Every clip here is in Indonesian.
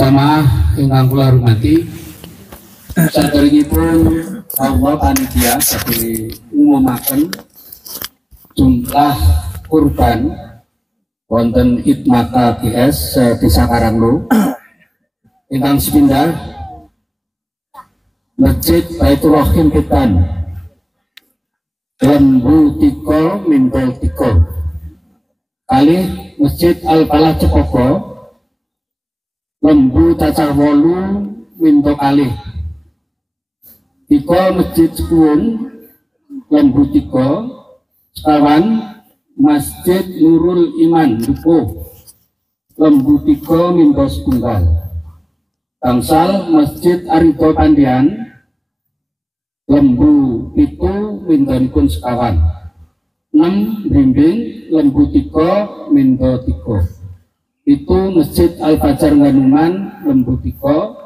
Jamaah ingkang kula hormati, saderengipun Allah panitia badhe ngumumaken jumlah kurban wonten Itmaka GS Desa Karanglo ingkang sepindah Masjid Baitur Rahim Pitan Lembu Tiko Minto Tiko kalih Masjid Al-Falah Cepoko Lembu Cacah Wolu Minto kalih Tiko Masjid Sepun Lembu Tiko sekawan Masjid Nurul Iman Dukuh Lembu Tiko Minto Setunggal Tangsal Masjid Arido Pandian Lembu Pitu Mintonipun sekawan 6 Blimbing Lembu Tiko Minto Tiko itu Masjid Al-Fajar Ganuman Lembu Tiko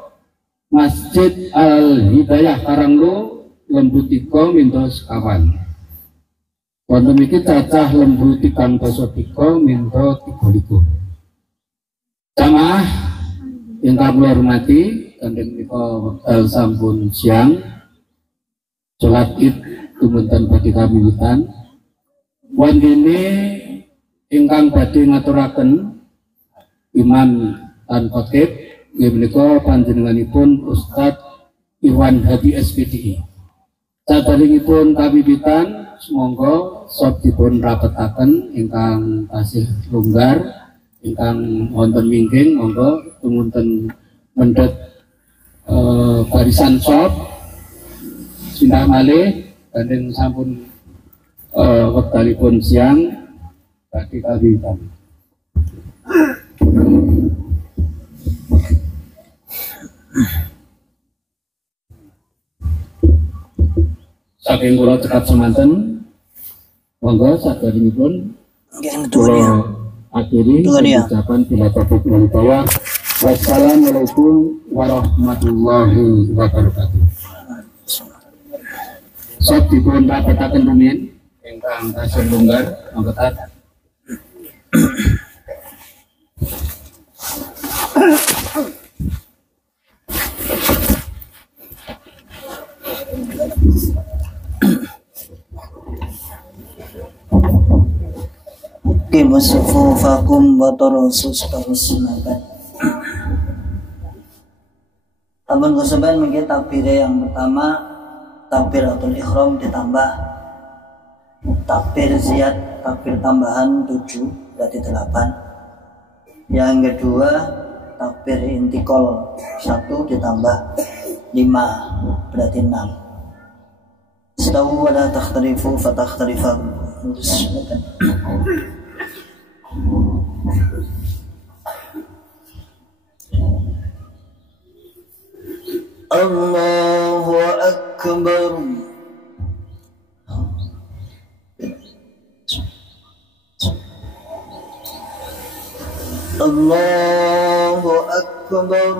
Masjid Al-Hidayah Karanglo Lembu Tiko Minto sekawan wonten iki cacah lembu tikang dasa tiko minto tiga likur. Jamaah ingkang kula hormati, kanthi menika wekdal sampun siang salat Id dumunten badhe kawiwitan. Wondene ingkang badhe ngaturaken Imam lan Khatib inggih menika panjenenganipun Ustadz Iwan Hadi SPDI. Saderengipun kawiwitan semonggo sop dipun rapetaken ingkang tasih longgar ingkang wonten wingking monggo tumunten mendhet barisan sop sinah malih kanthi sampun wekdalipun siang badhe kawiwitan. Saking kula cekap semanten monggo saderengipun kula akhiri ucapan bila topik walidaya. Wassalamualaikum warahmatullahi wabarakatuh. Sok dipun rapetaken rumiyin ingkang tasih longgar monggo taat. Sufufakum wa tarasus sunatan. Amun kusaban mungkin takbir yang pertama takbiratul ihram ditambah takbir ziyad, takbir tambahan 7 berarti 8. Yang kedua takbir intikal 1 ditambah 5 berarti 6. Stawu wa la takhtarifu fatakhtarifa. Allahu Akbar. Allahu Akbar.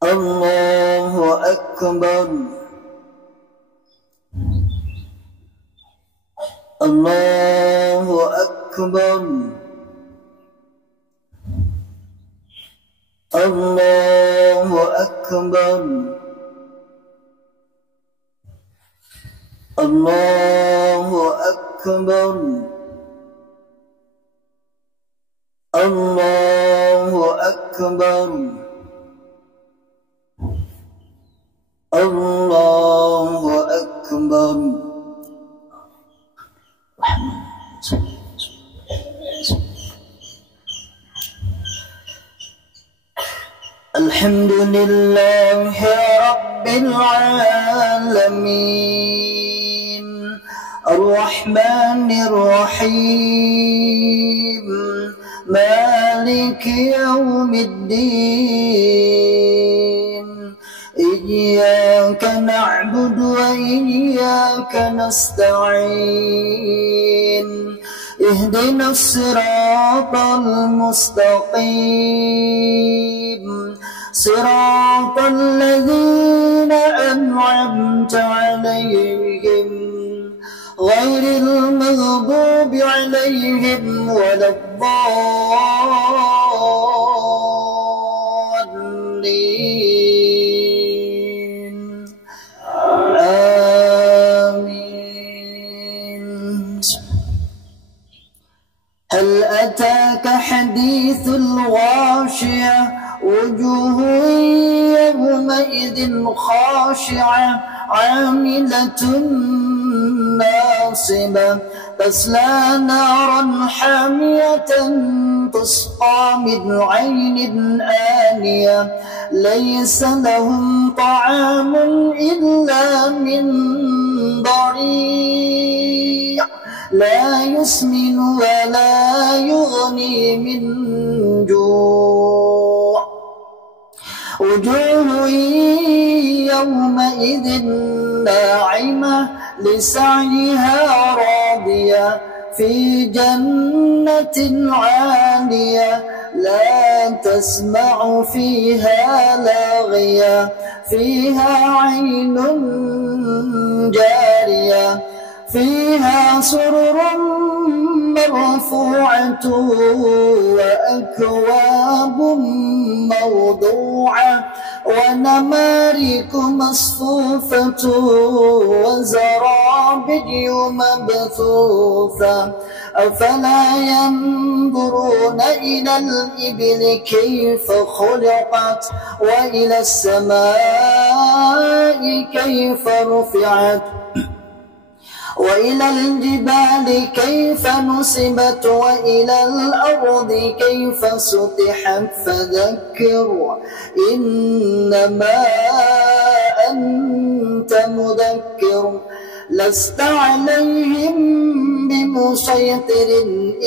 Allahu Akbar. Allahu Akbar. Allahu Akbar. Allahu Akbar. Allahu Akbar. Allahu Akbar. Alhamdulillahi Rabbil Alamin Ar-Rahmanir Rahim Maliki Yawmiddin Iyyaka na'budu wa iyyaka nasta'in Ihdina as-siratal mustaqim Siratal ladzina an'amta 'alaihim غير المغضوب عليهم ولا الضالين آمين. هل أتاك حديث الغاشية وجوه يومئذ خاشعة عاملة ناصبة تصلى نارا حامية تسقى من عين آنية ليس لهم طعام إلا من ضريع لا يسمن ولا يغني من جوع وجوه يومئذ ناعمة لسعيها راضية في جنة عالية لا تسمع فيها لاغية فيها عين جارية فيها سرر مرفوعة وأكواب موضوعة ونمارق مصفوفة وزرابي مبثوثة أفلا ينظرون إلى الإبل كيف خلقت وإلى السماء كيف رفعت وإلى الجبال كيف نصبت وإلى الأرض كيف سطحت فذكر إنما أنت مذكر لست عليهم بمسيطر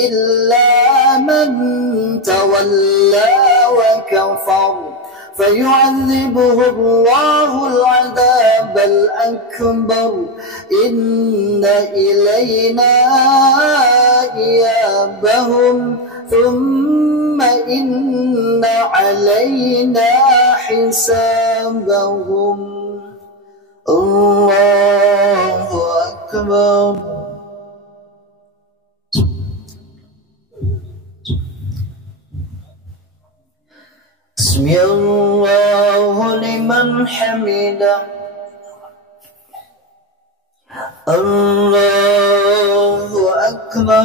إلا من تولى وكفر فيعذبه الله العذاب الأكبر إن إلينا إيابهم ثم إن علينا حسابهم الله أكبر. سمع الله لمن حمده الله أكبر.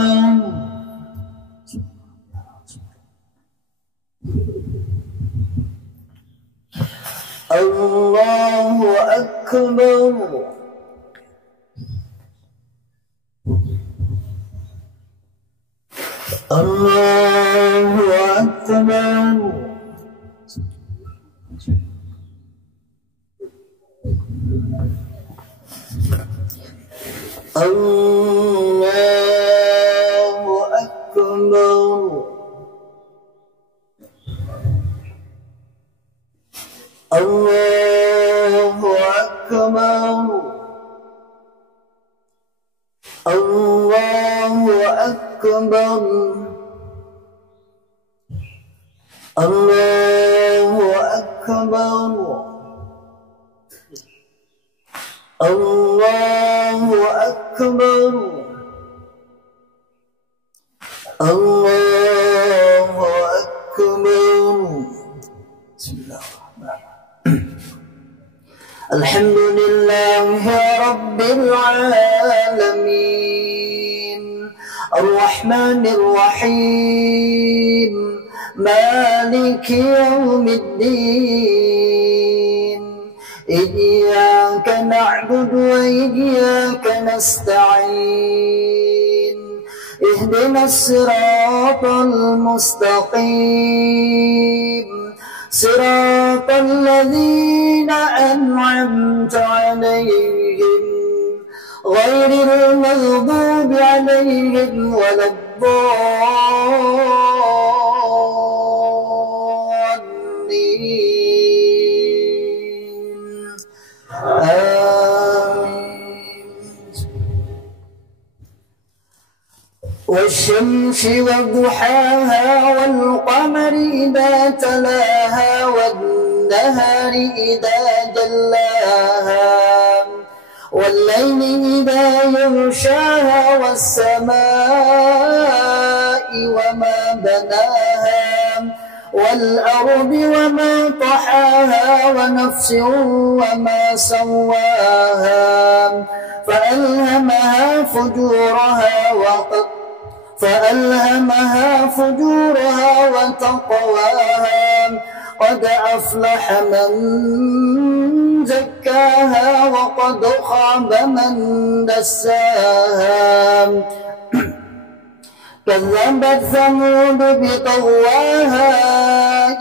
الله أكبر. الله أكبر. الله أكبر. الله أكبر. الله أكبر. الله أكبر. الله أكبر. الله أكبر. بسم الله الرحمن الرحيم. الحمد لله رب العالمين الرحمن الرحيم مالك يوم الدين إياك نعبد وإياك نستعين اهدنا الصراط المستقيم صراط الذين أنعمت عليهم غير المغضوب عليهم ولا الضالين آمين. والشمس وضحاها والقمر إذا تلاها والنهار إذا جلاها والليل والليل إذا يغشاها والسماء وما بناها والأرض وما طحاها ونفس وما سواها فألهمها فجورها وتقواها قد أفلح من زكاها وقد خاب من دساها كذبت ثمود بطغواها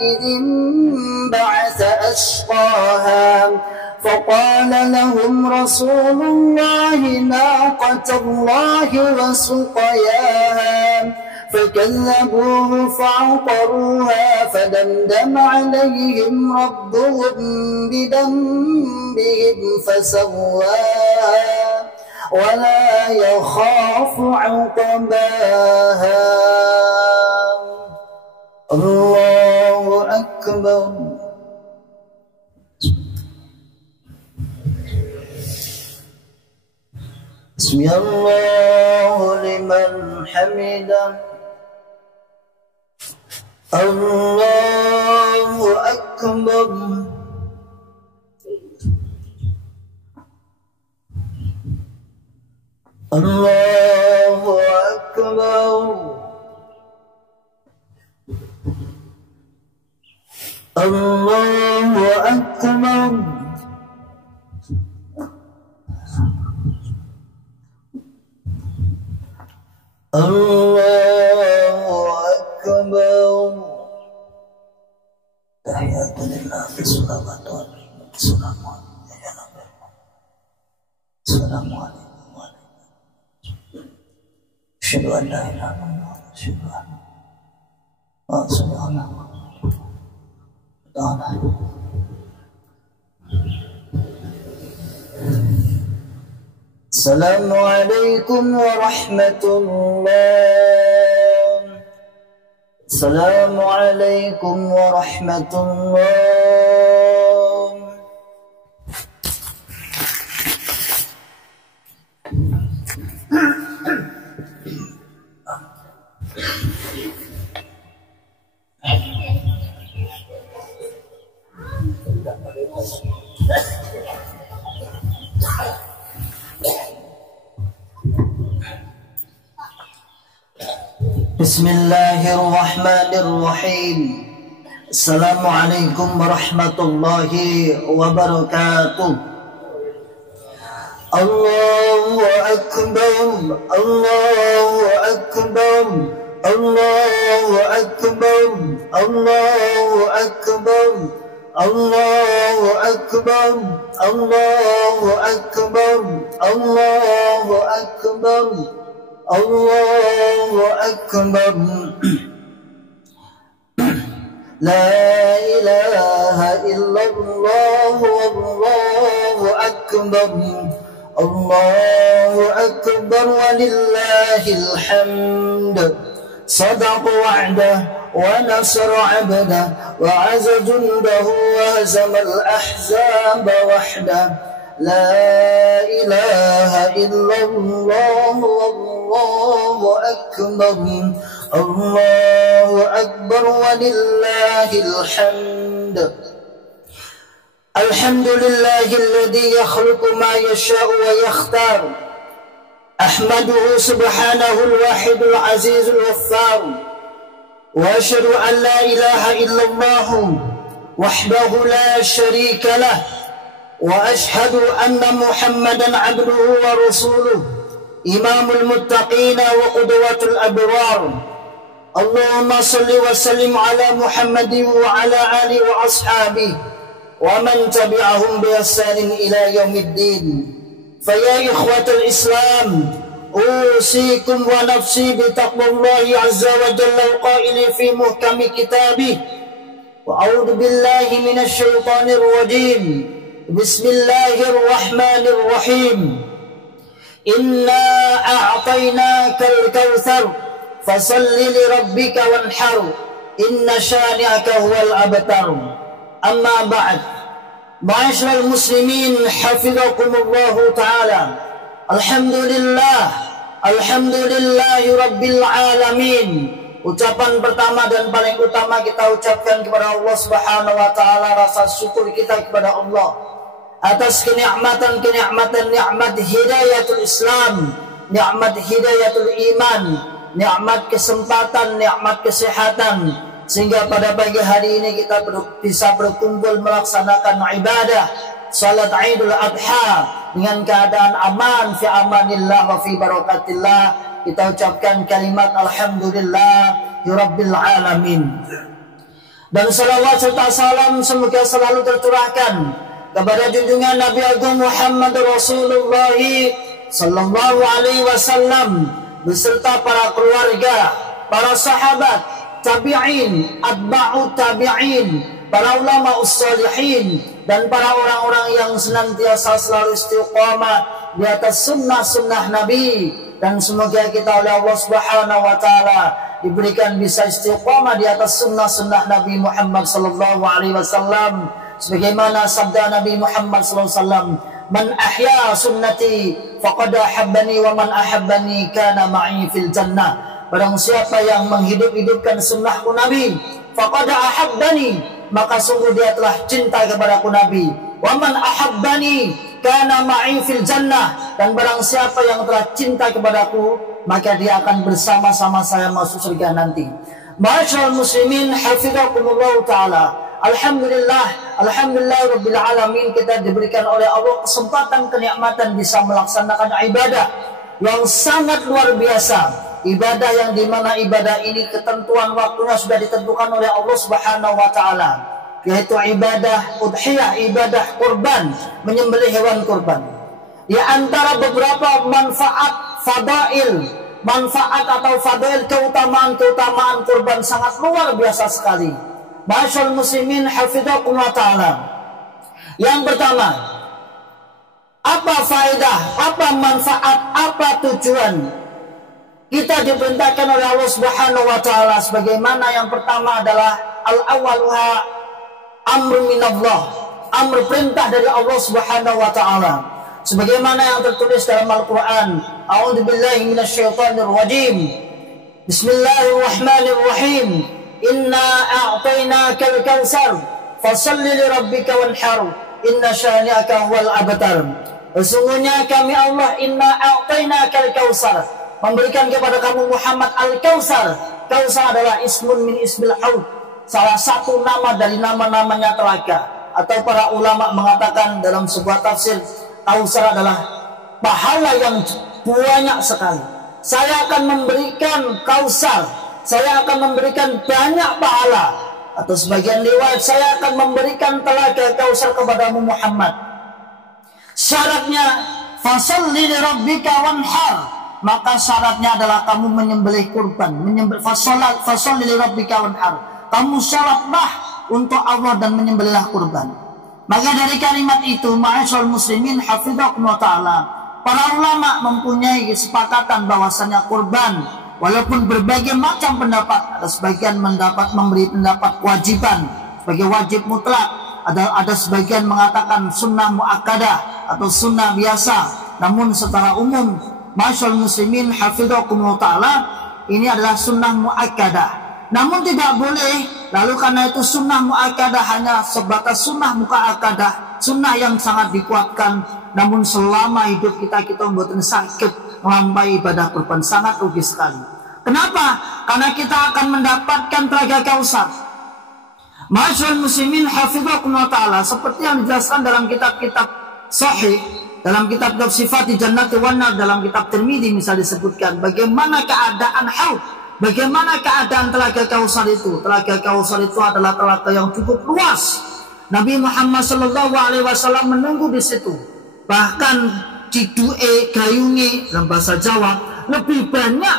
إذ انبعث أشقاها فقال لهم رسول الله ناقة الله وسقياها فكذبوه فعقروها فدمدم عليهم ربهم بذنبهم فسواها ولا يخاف عقباها. الله أكبر. بسم الله لمن حمده. الله أكبر. الله أكبر. الله أكبر. الله أكبر. تحيات لله الصلوات والسلام عليكم. السلام عليكم. أشهد أن لا إله إلا الله أشهد أن سبحانه وتعالى. السلام عليكم ورحمة الله. السلام عليكم ورحمة الله. بسم الله الرحمن الرحيم. السلام عليكم ورحمة الله وبركاته. الله أكبر. الله أكبر. الله أكبر. الله أكبر. الله أكبر. الله أكبر. الله أكبر. الله أكبر. لا إله إلا الله والله أكبر. الله أكبر ولله الحمد. صدق وعده ونصر عبده وعز جنده وهزم الأحزاب وحده. لا إله إلا الله والله أكبر. الله أكبر ولله الحمد. الحمد لله الذي يخلق ما يشاء ويختار. أحمده سبحانه الواحد العزيز الغفار. وأشهد أن لا إله إلا الله وحده لا شريك له. وأشهد أن محمدا عبده ورسوله إمام المتقين وقدوة الأبرار. اللهم صل وسلم على محمد وعلى آله وأصحابه ومن تبعهم بإحسان إلى يوم الدين. فيا إخوة الإسلام أوصيكم ونفسي بتقوى الله عز وجل القائل في محكم كتابه وأعوذ بالله من الشيطان الرجيم. بسم الله الرحمن الرحيم. إنا أعطيناك الكوثر فصل لربك وانحر إن شانئك هو الأبتر. أما بعد. Ma'asyiral muslimin hafizakumullahu ta'ala. Alhamdulillahi rabbil alamin. Ucapan pertama dan paling utama kita ucapkan kepada Allah Subhanahu wa taala rasa syukur kita kepada Allah atas kenikmatan nikmat hidayatul Islam, nikmat hidayatul iman, nikmat kesempatan, nikmat kesehatan, sehingga pada pagi hari ini kita bisa berkumpul melaksanakan ibadah salat Idul Adha dengan keadaan aman, fi amanillah wa fi barakatillah. Kita ucapkan kalimat alhamdulillah rabbil alamin. Dan salawat serta salam semoga selalu tercurahkan kepada junjungan Nabi Agung Muhammad Rasulullah sallallahu alaihi wasallam beserta para keluarga, para sahabat, tabi'in, atba'ut tabi'in, para ulama ussalihin, dan para orang-orang yang senantiasa selalu istiqamah di atas sunnah-sunnah Nabi. Dan semoga kita oleh Allah Subhanahu wa taala diberikan bisa istiqamah di atas sunnah-sunnah Nabi Muhammad sallallahu alaihi wasallam, sebagaimana sabda Nabi Muhammad sallallahu alaihi wasallam, "Man ahya sunnati faqad ahabbani wa man ahabbani kana ma'i fil jannah." Barang siapa yang menghidup-hidupkan sunnahku Nabi, faqad ahabbani, maka sungguh dia telah cinta kepadaku Nabi. Wa man ahabbani kana ma'i fil jannah, dan barang siapa yang telah cinta kepadaku, maka dia akan bersama-sama saya masuk surga nanti. Ma'asyiral muslimin hafizakumullah taala. Alhamdulillah rabbil alamin, kita diberikan oleh Allah kesempatan kenikmatan bisa melaksanakan ibadah yang sangat luar biasa. Ibadah yang dimana ibadah ini ketentuan waktunya sudah ditentukan oleh Allah Subhanahu wa taala, yaitu ibadah udhiyah, ibadah kurban, menyembelih hewan kurban. Di antara beberapa manfaat atau fadail keutamaan kurban sangat luar biasa sekali. Ma'asyiral muslimin hafizakumullah taala. Yang pertama, apa faedah, apa manfaat, apa tujuan kita diperintahkan oleh Allah Subhanahu wa taala? Sebagaimana yang pertama adalah al-awwaluha amr minallah, amr perintah dari Allah Subhanahu wa taala. Sebagaimana yang tertulis dalam Al-Qur'an, a'udzubillahi minasyaitonir rajim. Bismillahirrahmanirrahim. Inna a'tainakal kautsar fashalli lirabbika wanhar. Inna syani'aka huwal abtar. Sesungguhnya kami Allah inna a'tainakal kautsar, memberikan kepada kamu Muhammad Al-Kautsar. Kautsar adalah ismun min ismil haud, salah satu nama dari nama-namanya telaga. Atau para ulama mengatakan dalam sebuah tafsir, Kautsar adalah pahala yang banyak sekali. Saya akan memberikan Kautsar, saya akan memberikan banyak pahala. Atau sebagian riwayat, saya akan memberikan telaga Kautsar kepadamu Muhammad. Syaratnya fashalli lirabbika wanhar, maka syaratnya adalah kamu menyembelih kurban, fasholli lirabbika wanhar. Kamu sholatlah untuk Allah dan menyembelihlah kurban. Maka dari kalimat itu, ma'asyiral muslimin hafizakumullah taala, para ulama mempunyai kesepakatan bahwasanya kurban, walaupun berbagai macam pendapat, ada sebagian memberi pendapat kewajiban sebagai wajib mutlak, ada sebagian mengatakan sunnah muakkadah atau sunnah biasa. Namun secara umum, ma'asyiral muslimin hafizakumullah taala, ini adalah sunnah muakkadah. Namun tidak boleh lalu karena itu sunnah muakkadah hanya sebatas sunnah muakkadah, sunnah yang sangat dikuatkan, namun selama hidup kita membuatkan sakit melampaui ibadah kurban, sangat rugi sekali. Kenapa? Karena kita akan mendapatkan telaga Kautsar. Ma'asyiral muslimin hafizakumullah taala, seperti yang dijelaskan dalam kitab-kitab sahih, dalam kitab-kitab sifat di Jannati wan Nar, dalam kitab Tirmidzi misal disebutkan bagaimana keadaan haud, bagaimana keadaan telaga Kautsar itu. Telaga Kautsar itu adalah telaga yang cukup luas. Nabi Muhammad sallallahu alaihi wasallam menunggu di situ. Bahkan cidue gayunge dalam bahasa Jawa lebih banyak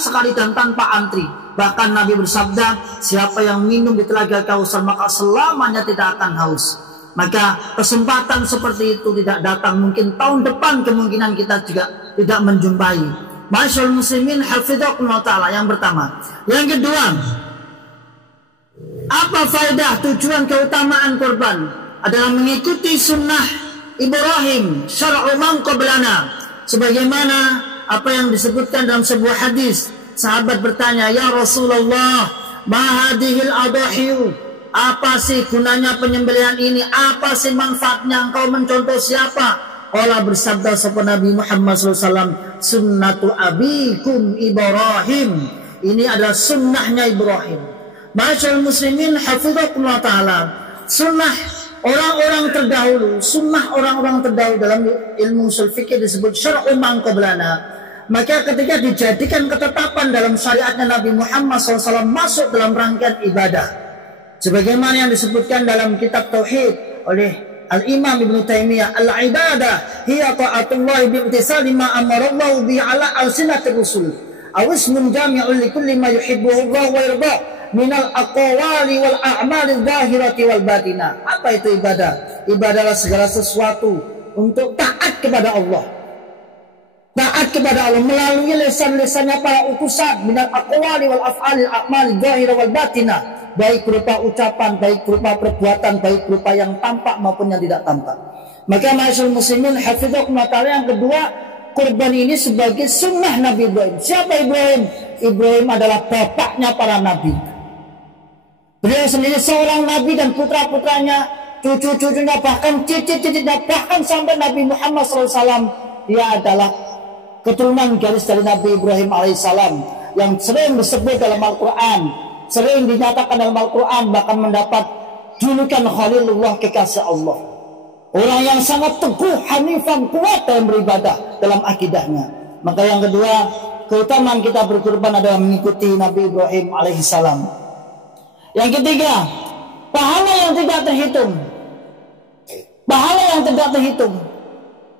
sekali dan tanpa antri. Bahkan Nabi bersabda, siapa yang minum di telaga Kautsar maka selamanya tidak akan haus. Maka kesempatan seperti itu tidak datang. Mungkin tahun depan kemungkinan kita juga tidak menjumpai. Ma'asyiral muslimin hafizakumullah taala, yang pertama. Yang kedua, apa faedah tujuan keutamaan kurban? adalah mengikuti sunnah Ibrahim syar'u man qablana, sebagaimana apa yang disebutkan dalam sebuah hadis. Sahabat bertanya, "Ya Rasulullah, ma hadhil adahiyu?" Apa sih gunanya penyembelihan ini? Apa sih manfaatnya? Engkau mencontoh siapa? Allah bersabda sapa Nabi Muhammad SAW, "Sunnatu abikum Ibrahim." Ini adalah sunnahnya Ibrahim. Ma'asyiral muslimin hafizakumullah taala. Sunnah orang-orang terdahulu, sunnah orang-orang terdahulu dalam ilmu ushul fikih disebut syar'u man qablana. Maka ketika dijadikan ketetapan dalam syariatnya Nabi Muhammad SAW masuk dalam rangkaian ibadah, sebagaimana yang disebutkan dalam kitab Tauhid oleh Al-Imam Ibn Taimiyah, al-ibadah hiya ta'atullah bi'imtisali ma amarallahu bihi ala alsinatir rusul aw ismun jami'un li kulli ma yuhibbuhu Allah wa yarda minal aqwali wal a'mali zahirati wal batina. Apa itu ibadah? Ibadah adalah segala sesuatu untuk taat kepada Allah. Taat kepada Allah melalui lisan-lisannya para utusan, minal aqwali wal af'ali a'mali zahira wal batina, baik berupa ucapan, baik berupa perbuatan, baik berupa yang tampak maupun yang tidak tampak. Maka ma'asyiral muslimin hafizakumullah taala, yang kedua, kurban ini sebagai sunnah Nabi Ibrahim. Siapa Ibrahim? Ibrahim adalah bapaknya para nabi. Beliau sendiri seorang nabi dan putra-putranya, cucu-cucunya, bahkan cicit-cicitnya, bahkan sampai Nabi Muhammad SAW, dia adalah keturunan garis dari Nabi Ibrahim alaihissalam yang sering disebut dalam Al-Quran, sering dinyatakan dalam Al-Quran, bahkan mendapat julukan Khalilullah, kekasih Allah. Orang yang sangat teguh, hanifan, kuat dalam beribadah, dalam akidahnya. Maka yang kedua, keutamaan kita berkurban adalah mengikuti Nabi Ibrahim alaihissalam. Yang ketiga, pahala yang tidak terhitung. Pahala yang tidak terhitung.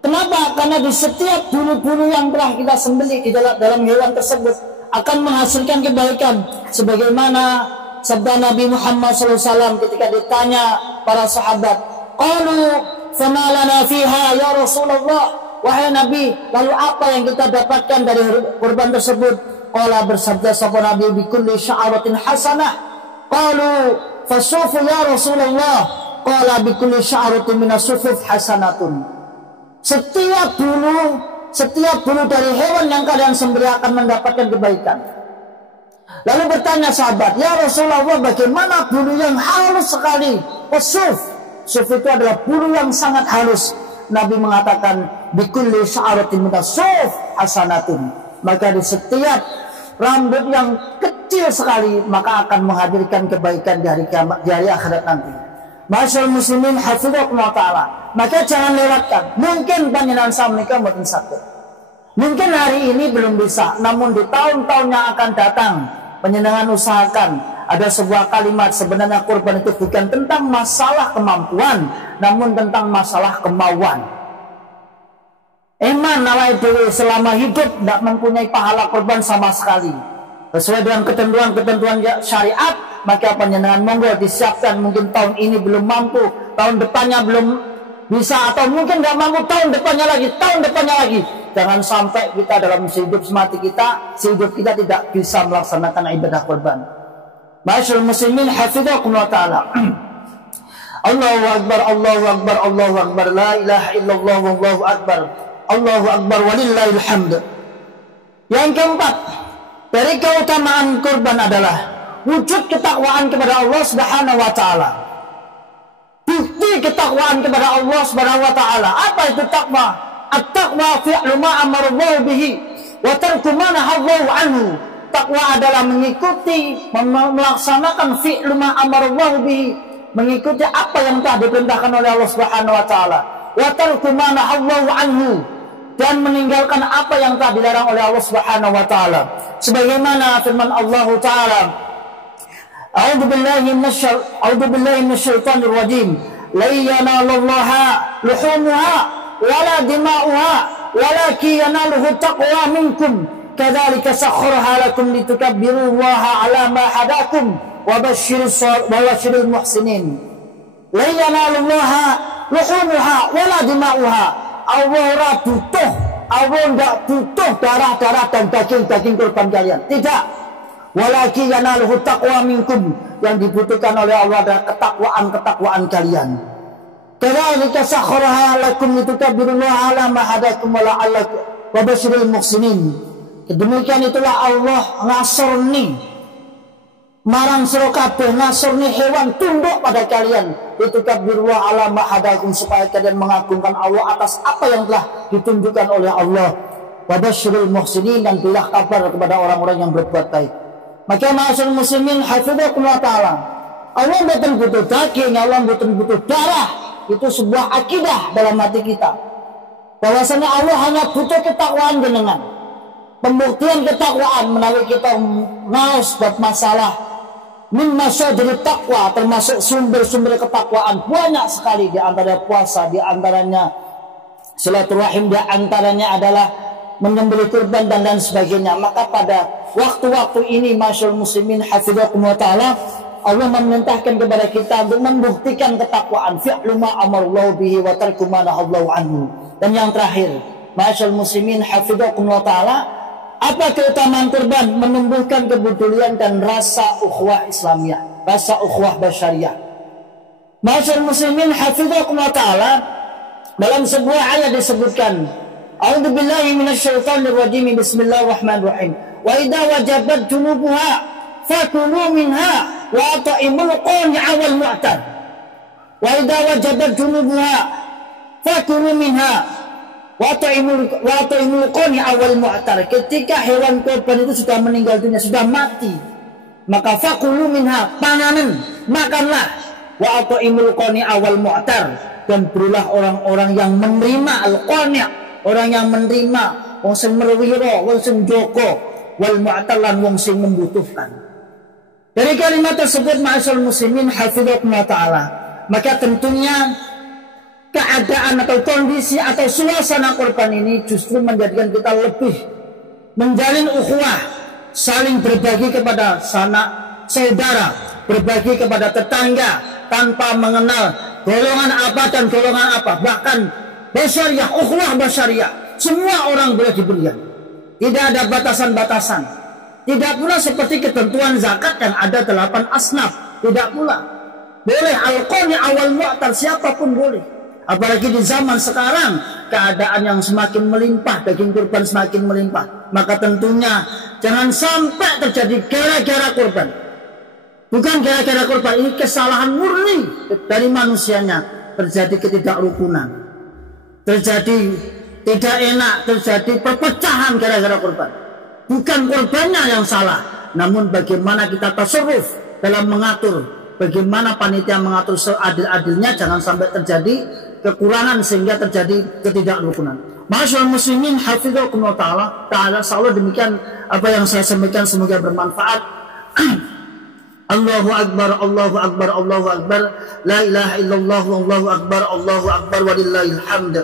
Kenapa? Karena di setiap bulu-bulu yang telah kita sembelih di dalam hewan tersebut akan menghasilkan kebaikan. Sebagaimana sabda Nabi Muhammad SAW ketika ditanya para sahabat, qalu fama lana fiha ya Rasulullah, wahai Nabi, lalu apa yang kita dapatkan dari kurban tersebut? Qala, bersabda sapa Nabi, bikulli sya'aratin hasanah. Qalu fasufu ya Rasulullah. Qala bikulli sya'aratin minas sufuf hasanatun. Setiap bulu dari hewan yang kalian sembelih akan mendapatkan kebaikan. Lalu bertanya sahabat, ya Rasulullah, bagaimana bulu yang halus sekali? Suf itu adalah bulu yang sangat halus. Nabi mengatakan bikulli sya'aratin minas suf hasanatun. Maka di setiap rambut yang kecil sekali maka akan menghadirkan kebaikan di hari akhirat nanti. Masyaallah muslimin hafizakumullah taala. Maka jangan lewatkan. Mungkin panjenengan menikah mboten saged. Mungkin hari ini belum bisa, namun di tahun-tahun yang akan datang panjenengan usahakan. Ada sebuah kalimat, sebenarnya kurban itu bukan tentang masalah kemampuan, namun tentang masalah kemauan. Eman awake dhewe selama hidup tidak mempunyai pahala kurban sama sekali. Sesuai dengan ketentuan-ketentuan syariat, maka panjenengan monggo disiapkan. Mungkin tahun ini belum mampu, tahun depannya belum bisa, atau mungkin nggak mampu tahun depannya lagi. Jangan sampai kita dalam sehidup semati kita, sehidup kita tidak bisa melaksanakan ibadah kurban. Masyaallah muslimin hafizakumullah taala. Allahu akbar, Allahu akbar, Allahu akbar, la ilaha illallah, wallahu akbar, Allahu akbar, walillahil hamd. Yang keempat, dari keutamaan kurban adalah wujud ketakwaan kepada Allah Subhanahu wa taala. Bukti ketakwaan kepada Allah Subhanahu wa taala. Apa itu takwa? At-taqwa fi'lu ma amarallahu bihi wa tarku ma nahallahu anhu. Takwa adalah mengikuti, melaksanakan fi'lu ma amarallahu bihi, mengikuti apa yang telah diperintahkan oleh Allah Subhanahu wa taala. Wa tarku ma nahallahu anhu, dan meninggalkan apa yang telah dilarang oleh Allah Subhanahu wa taala. Sebagaimana firman Allah taala, A'udzu billahi minasyaitonir rajim. La yanalullaha luhumuha wala dima'uha walakin yanaluhu taqwa minkum. Kadzalika sakhkharaha lakum litukabbirullaha 'ala ma hadakum wa basyiril muhsinin. La yanalullaha luhumuha wala dima'uha. Allah butuh, Allah tidak butuh darah-darah dan daging-daging kurban kalian. Tidak. Walakin yanaluhu taqwa minkum. Yang dibutuhkan oleh Allah adalah ketakwaan kalian. Kadzalika sakhkharaha lakum litukabbirullaha 'ala ma hadakum wa la'allakum wa basyiril muhsinin. Demikian itulah Allah ngasorni marang sira kabeh, ngasorni hewan tunduk pada kalian, litukabbirullaha 'ala ma hadakum, supaya kalian mengagungkan Allah atas apa yang telah ditunjukkan oleh Allah. Wa basyiril muhsinin, dan berilah kabar kepada orang-orang yang berbuat baik. Maka ma'asyiral muslimin hafizakumullah taala, Allah mboten butuh daging, Allah mboten butuh darah. Itu sebuah akidah dalam hati kita, bahwasanya Allah hanya butuh ketakwaan jenengan. Pembuktian ketakwaan menawi kita ngaos bab masalah min masyadri takwa, termasuk sumber-sumber ketakwaan banyak sekali. Di antara puasa, di antaranya silaturahim, di antaranya adalah menyembelih kurban dan lain sebagainya. Maka pada waktu-waktu ini masyaallah muslimin hafizakumullah taala, Allah memerintahkan kepada kita untuk membuktikan ketakwaan, fi'lu ma amarallahu bihi wa tarku ma nahallahu anhu. Dan yang terakhir, masyaallah muslimin hafizakumullah taala, apa keutamaan kurban? Menumbuhkan kepedulian dan rasa ukhuwah Islamiyah, rasa ukhuwah basyariah. Masyaallah muslimin hafizakumullah taala, dalam sebuah ayat disebutkan, a'udzubillahi minasyaitonir rajim, bismillahirrahmanirrahim, wa idza wajabat junubuha fakulu minha wa at'imul qani'a wal mu'tar. Wa idza wajabat junubuha fakulu minha wa at'imul qani'a wal mu'tar. Ketika hewan kurban itu sudah meninggal dunia, sudah mati, maka fakulu minha, panganan, makanlah, wa at'imul qani'a wal mu'tar, dan berilah orang-orang yang menerima al-qani', orang yang menerima, wong sing merwira, wong sing joko, wal mu'tar, lan wong sing membutuhkan. Dari kalimat tersebut ma'asyiral muslimin hafizakumullah taala, maka tentunya keadaan atau kondisi atau suasana kurban ini justru menjadikan kita lebih menjalin ukhuwah, saling berbagi kepada sanak saudara, berbagi kepada tetangga tanpa mengenal golongan apa dan golongan apa. Bahkan basyariah, ukhuwah basyariah, semua orang boleh diberikan, tidak ada batasan-batasan. Tidak pula seperti ketentuan zakat yang ada 8 asnaf. Tidak pula. Boleh al-qani awal mu'tar, siapapun boleh. Apalagi di zaman sekarang, keadaan yang semakin melimpah, daging kurban semakin melimpah. Maka tentunya jangan sampai terjadi gara-gara kurban. Bukan gara-gara kurban, ini kesalahan murni dari manusianya. Terjadi ketidakrukunan, terjadi tidak enak, terjadi perpecahan gara-gara kurban. Bukan korbannya yang salah, namun bagaimana kita tasarruf dalam mengatur, bagaimana panitia mengatur seadil-adilnya, jangan sampai terjadi kekurangan sehingga terjadi ketidakrukunan. Masyaallah muslimin hafizakumullah taala, insyaallah demikian apa yang saya sampaikan, semoga bermanfaat. Allahu akbar, Allahu akbar, Allahu akbar, la ilaha illallah, wallahu akbar, Allahu akbar, walillahil hamd.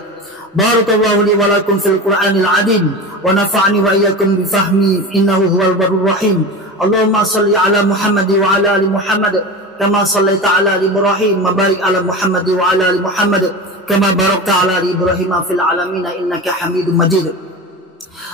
Barakallahu li wa lakum fil Qur'anil azim wa nafa'ani wa iyyakum bi fahmi innahu huwal barur rahim. Allahumma shalli ala Muhammad wa ala ali Muhammad kama shallaita ala ali Ibrahim wa barik ala Muhammad wa ala ali Muhammad kama barakta ala ali Ibrahim fil alamin innaka Hamidum Majid.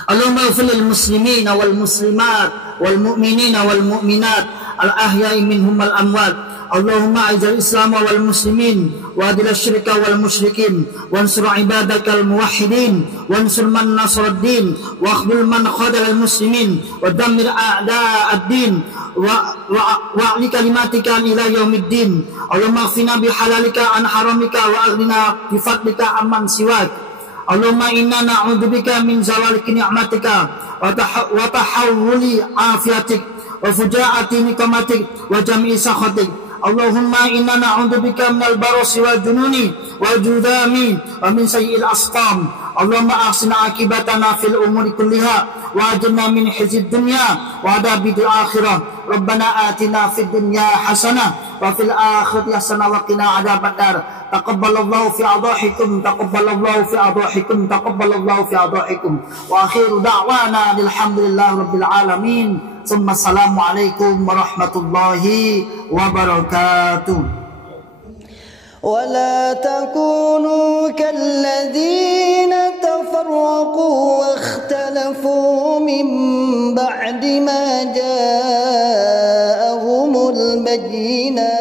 Allahumma ighfir lil muslimina wal muslimat wal mu'minina wal mu'minat al ahya'i minhum wal amwat. Allahumma a'izal Islam wal muslimin wa adil syirka wal musyrikin wansur ibadakal muwahhidin wansur man nasruddin wa akhbil man khadal al muslimin wa dammir a'da'ad-din wa li kalimatika ila yaumiddin. Allahumma ighfirna bi halalika an haramika wa aghnina bi fadlika amman siwak. Allahumma inna na'udzubika min zawali ni'matika wa tahawuli afiatik wa fujaati nikmatik wa jam'i sakhatik. Allahumma inna na'udzubika minal barasi wal jununi wal judami wa min sayyi'il asqam. Allahumma ahsin akibatana fil umuri kulliha wa ajirna min khizyid dunya wa adabil akhirah. Rabbana atina fid dunya hasanah wa fil akhirati hasanah wa qina adzabannar. Taqabbalallahu fi adahikum, taqabbalallahu fi adahikum, taqabbalallahu fi adahikum. Wa akhiru da'wana alhamdulillahi rabbil alamin. Summa assalamu alaikum warahmatullahi wabarakatuh. ولا تكونوا كالذين تفرقوا واختلفوا من بعد ما جاءهم البينات